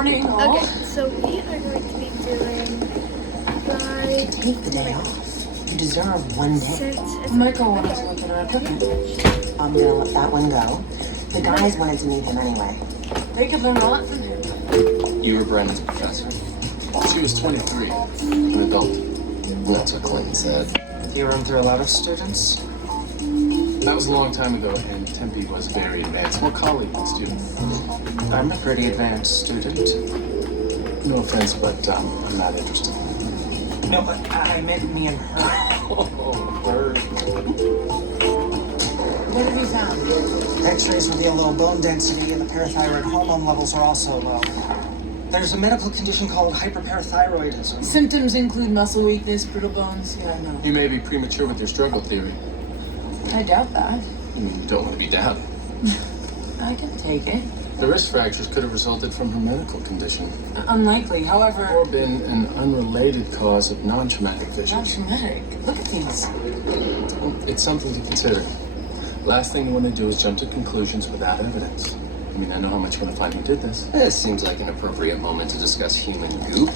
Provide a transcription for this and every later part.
Okay, so we are going to be doing like Take the day off. You deserve one day. Michael wanted to look at our equipment. I'm gonna let that one go. The guys wanted to meet him anyway. They could learn a lot from him. You were Brennan's professor. She was 23, an adult. And that's what Clinton said. You run through a lot of students? That was a long time ago, and Tempe was very advanced. More colleague than student. I'm a pretty advanced student. No offense, but I'm not interested. No, but I meant me and her. Oh, bird. What have you found? X-rays reveal low bone density and the parathyroid hormone levels are also low. There's a medical condition called hyperparathyroidism. Symptoms include muscle weakness, brittle bones. Yeah, I know. You may be premature with your struggle theory. I doubt that. You don't want to be doubted. I can take it. The wrist fractures could have resulted from her medical condition, Unlikely, however. or been an unrelated cause of non-traumatic Not visions. traumatic. Look at these. Well, it's something to consider. Last thing you want to do is jump to conclusions without evidence. I mean, I know how much you're going to find who did this. This seems like an appropriate moment to discuss human goop.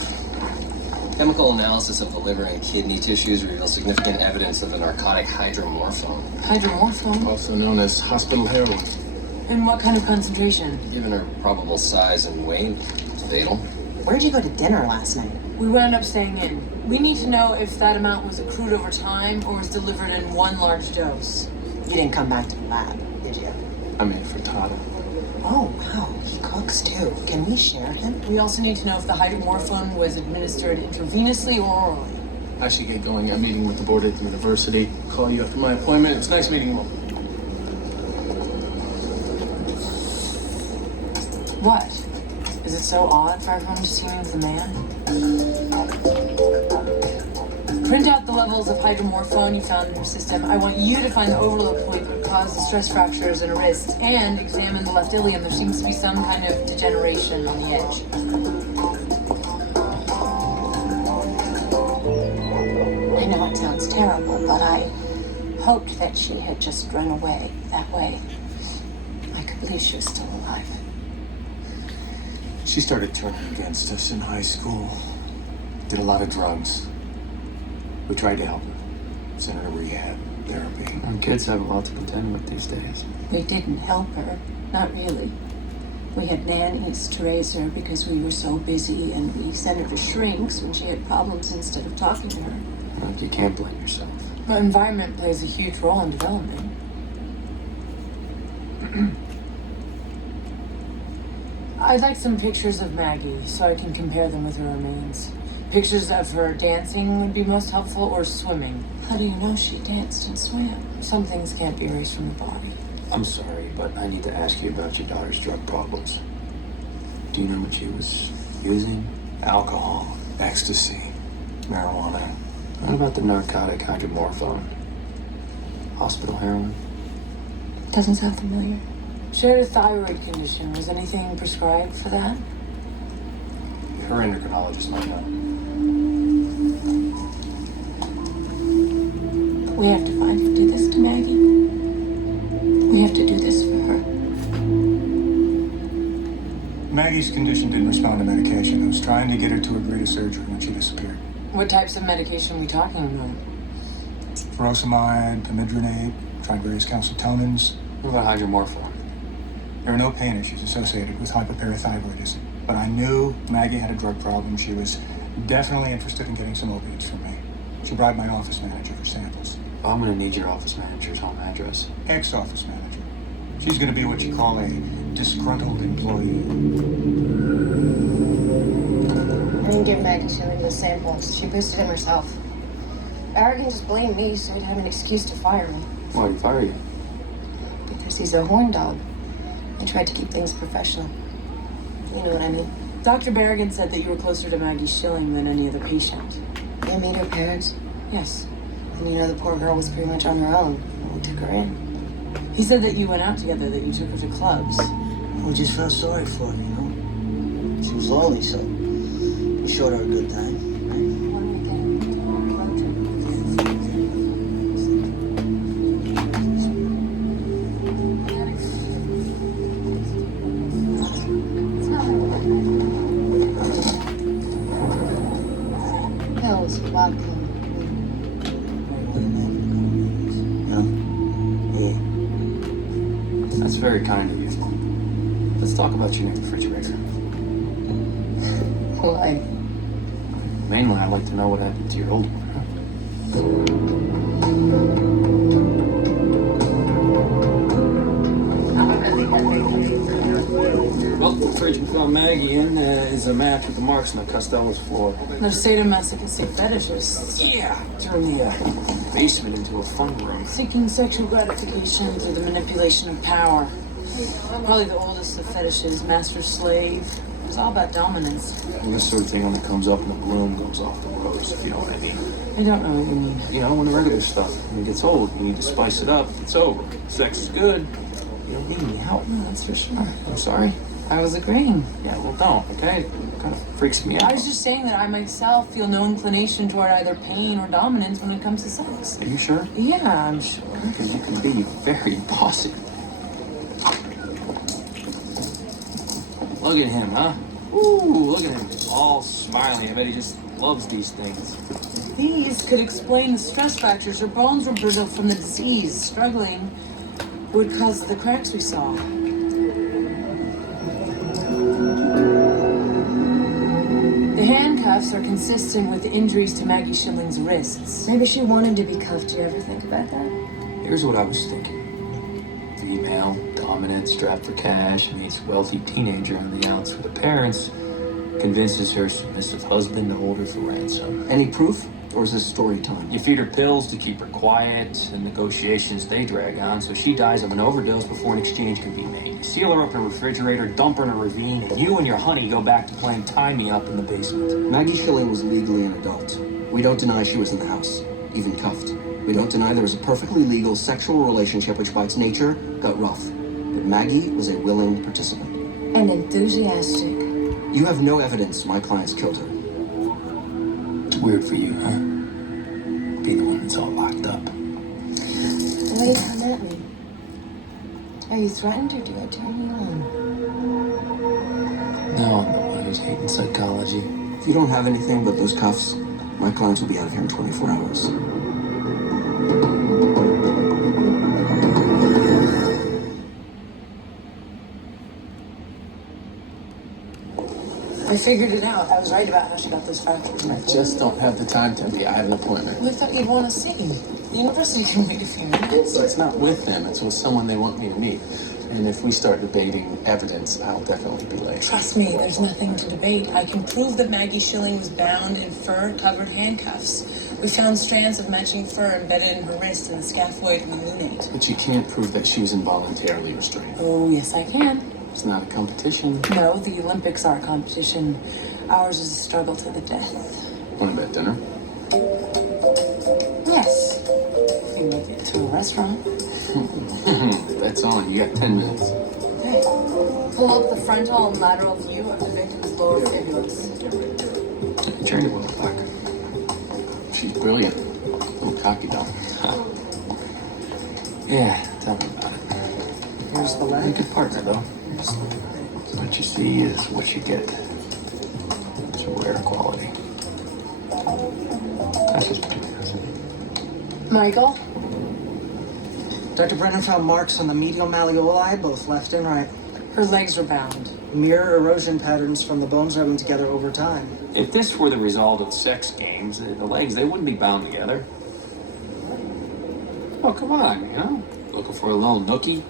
Chemical analysis of the liver and kidney tissues reveals significant evidence of the narcotic hydromorphone. Hydromorphone? Also known as hospital heroin. In what kind of concentration? Given her probable size and weight, it's fatal. Where'd you go to dinner last night? We wound up staying in. We need to know if that amount was accrued over time or was delivered in one large dose. You didn't come back to the lab, did you? I made frittata. Oh, wow. He cooks too. Can we share him? We also need to know if the hydromorphone was administered intravenously or orally. I should get going. I'm meeting with the board at the university. Call you after my appointment. It's nice meeting you all. What? Is it so odd for everyone to see me with a man? Print out the levels of hydromorphone you found in your system. I want you to find the overload point that would cause the stress fractures in a wrist and examine the left ilium. There seems to be some kind of degeneration on the edge. I know it sounds terrible, but I hoped that she had just run away that way. I could believe she was still alive. She started turning against us in high school. Did a lot of drugs. We tried to help her. Sent her to rehab, therapy. Kids have a lot to contend with these days. We didn't help her, not really. We had nannies to raise her because we were so busy, and we sent her to shrinks when she had problems instead of talking to her. Look, you can't blame yourself. The environment plays a huge role in development. I'd like some pictures of Maggie so I can compare them with her remains. Pictures of her dancing would be most helpful, or swimming. How do you know she danced and swam? Some things can't be erased from the body. I'm sorry, but I need to ask you about your daughter's drug problems. Do you know what she was using? Alcohol, ecstasy, marijuana. What about the narcotic hydromorphone? Hospital heroin? Doesn't sound familiar. She had a thyroid condition. Was anything prescribed for that? Her endocrinologist might know. We have to find who did this to Maggie. We have to do this for her. Maggie's condition didn't respond to medication. I was trying to get her to agree to surgery when she disappeared. What types of medication are we talking about? Furosemide, pamidronate, tried various calcitonins. What about hydromorphone? There are no pain issues associated with hyperparathyroidism. But I knew Maggie had a drug problem. She was definitely interested in getting some opiates from me. She bribed my office manager for samples. I'm gonna need your office manager's home address. Ex-office manager. She's gonna be what you call a disgruntled employee. I didn't give Maggie too many of the samples. She boosted him herself. Barry can just blame me so he'd have an excuse to fire me. Why'd he fire you? Because he's a horn dog. I tried to keep things professional. You know what I mean? Dr. Berrigan said that you were closer to Maggie Schilling than any other patient. You meet her parents? Yes. And you know the poor girl was pretty much on her own when we took her in. He said that you went out together, that you took her to clubs. We just felt sorry for her, you know? She was lonely, so we showed her a good time, right? welcome. Yeah. That's very kind of you. Let's talk about your new refrigerator. Why? Mainly, I'd like to know what happened to your old one. Well, the fridge we found Maggie in is a match with the marks on the Costello's floor. They're sadomasochistic fetishists. Yeah, turn the basement into a fun room. Seeking sexual gratification through the manipulation of power. Probably the oldest of fetishes, master-slave. It's all about dominance. And this sort of thing only comes up when the bloom goes off the rose, if you know what I mean. I don't know what you mean. You know, when the regular stuff, when it gets old, you need to spice it up. It's over. Sex is good. You don't need any help. No, that's for sure. I'm sorry. I was agreeing. Yeah, well, don't, okay? It kind of freaks me out. I was just saying that I myself feel no inclination toward either pain or dominance when it comes to sex. Are you sure? Yeah, I'm sure. Because you can be very bossy. Look at him, huh? Ooh, look at him. All smiling. I bet he just loves these things. These could explain the stress fractures. Her bones were brittle from the disease. Struggling would cause the cracks we saw. The handcuffs are consistent with the injuries to Maggie Schilling's wrists. Maybe she wanted to be cuffed. Do you ever think about that? Here's what I was thinking. Female, dominant, strapped for cash, meets wealthy teenager on the outs with the parents, convinces her submissive husband to hold her for ransom. Any proof? Or is this story time? You feed her pills to keep her quiet, and negotiations they drag on, so she dies of an overdose before an exchange can be made. You seal her up in a refrigerator, dump her in a ravine, and you and your honey go back to playing tie-me-up in the basement. Maggie Schilling was legally an adult. We don't deny she was in the house, even cuffed. We don't deny there was a perfectly legal sexual relationship which by its nature got rough. But Maggie was a willing participant. And enthusiastic. You have no evidence my clients killed her. It's weird for you, huh? Being the one that's all locked up. Why do you come at me? Are you threatened or do I turn you on? No, I'm the one who's hating psychology. If you don't have anything but those cuffs, my clients will be out of here in 24 hours. I figured it out. I was right about how she got those fractures. I just don't have the time, Tempe. I have an appointment. Well, I thought you'd want to see. The university can wait a few minutes. It's not with them. It's with someone they want me to meet. And if we start debating evidence, I'll definitely be late. Trust me, there's nothing to debate. I can prove that Maggie Schilling was bound in fur-covered handcuffs. We found strands of matching fur embedded in her wrist and the scaphoid and the lunate. But you can't prove that she was involuntarily restrained. Oh, yes, I can. It's not a competition. No, the Olympics are a competition. Ours is a struggle to the death. Want to bet dinner? Yes. If you make it to a restaurant. That's on. You got 10 minutes. Okay. Pull up the frontal and lateral view of the victim's lower fibulas. Journey will look back. She's brilliant. A little cocky, though. Yeah, tell me about it. Here's the You're a leg. good partner, though. What you see is what you get. It's a rare quality. That's just Michael? Dr. Brennan found marks on the medial malleoli, both left and right. Her legs were bound. Mirror erosion patterns from the bones rubbing together over time. If this were the result of sex games, the legs, they wouldn't be bound together. Oh, come on, you know? Looking for a little nookie?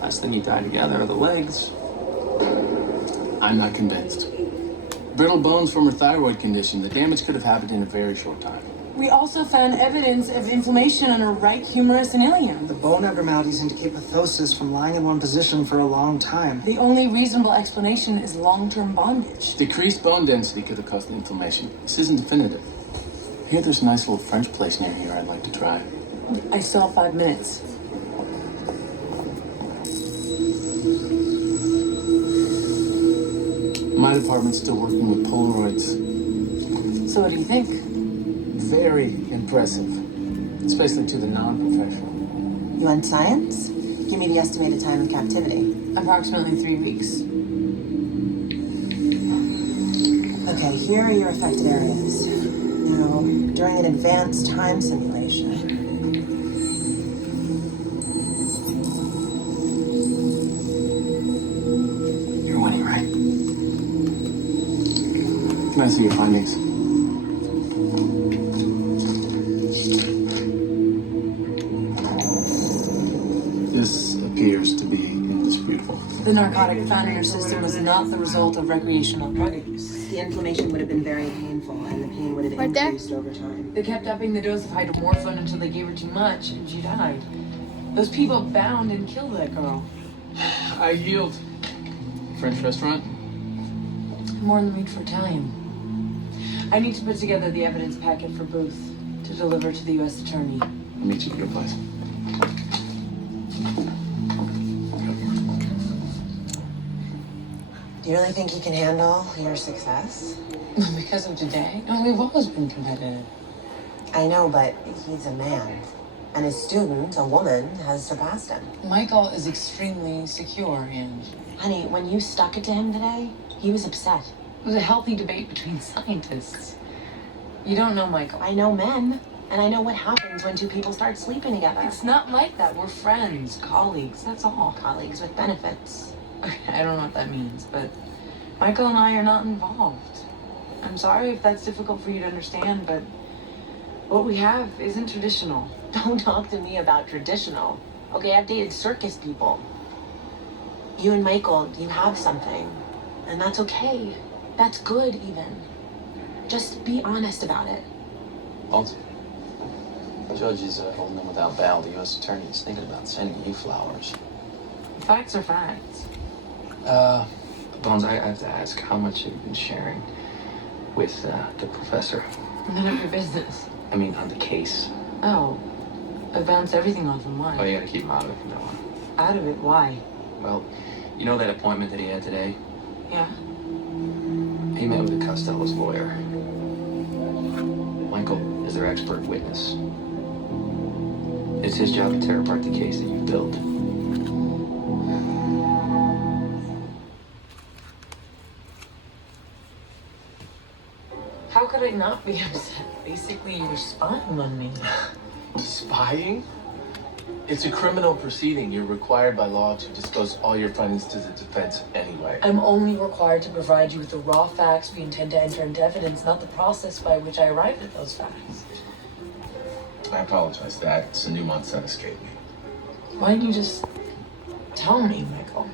Last thing you tie together are the legs. I'm not convinced. Brittle bones from her thyroid condition. The damage could have happened in a very short time. We also found evidence of inflammation on her right humerus and ilium. The bone abnormalities indicate pathosis from lying in one position for a long time. The only reasonable explanation is long-term bondage. Decreased bone density could have caused the inflammation. This isn't definitive. I hear there's a nice little French place near here I'd like to try. I still have 5 minutes. My department's still working with Polaroids. So what do you think? Very impressive, especially to the non-professional. You want science? Give me the estimated time of captivity. Approximately 3 weeks. Okay, here are your affected areas. No, during an advanced time simulation. You're winning, right? Can I see your findings? This appears to be indisputable. The narcotic found in her system was not the result of recreational drug use. The inflammation would have been very painful, and the pain would have Right there? increased over time. They kept upping the dose of hydromorphone until they gave her too much, and she died. Those people bound and killed that girl. I yield. French restaurant? More in the mood for Italian. I need to put together the evidence packet for Booth to deliver to the U.S. Attorney. I'll meet you at your place. Do you really think he can handle your success? Because of today? No, we've always been competitive. I know, but he's a man. And his student, a woman, has surpassed him. Michael is extremely secure, and Honey, when you stuck it to him today, he was upset. it was a healthy debate between scientists. You don't know Michael. I know men, and I know what happens when two people start sleeping together. It's not like that. We're friends, colleagues, that's all. Colleagues with benefits. Okay, I don't know what that means, but Michael and I are not involved. I'm sorry if that's difficult for you to understand, but what we have isn't traditional. Don't talk to me about traditional. Okay, I've dated circus people. You and Michael, you have something. And that's okay. That's good, even. Just be honest about it. Bones, the judge is holding them without bail. The U.S. attorney is thinking about sending you flowers. Facts are facts. Bones, I have to ask how much you've been sharing with the professor. None of your business. I mean, on the case. Oh, I bounced everything off of mine. Oh, you gotta keep him out of it from now on. Out of it? Why? Well, you know that appointment that he had today? Yeah. He met with the Costello's lawyer. Michael is their expert witness. It's his job to tear apart the case that you've built. How could I not be upset? Basically, you were spying on me. Spying? It's a criminal proceeding. You're required by law to disclose all your findings to the defense anyway. I'm only required to provide you with the raw facts we intend to enter into evidence, not the process by which I arrived at those facts. I apologize. That's a nuance that escaped me. Why didn't you just tell me, Michael?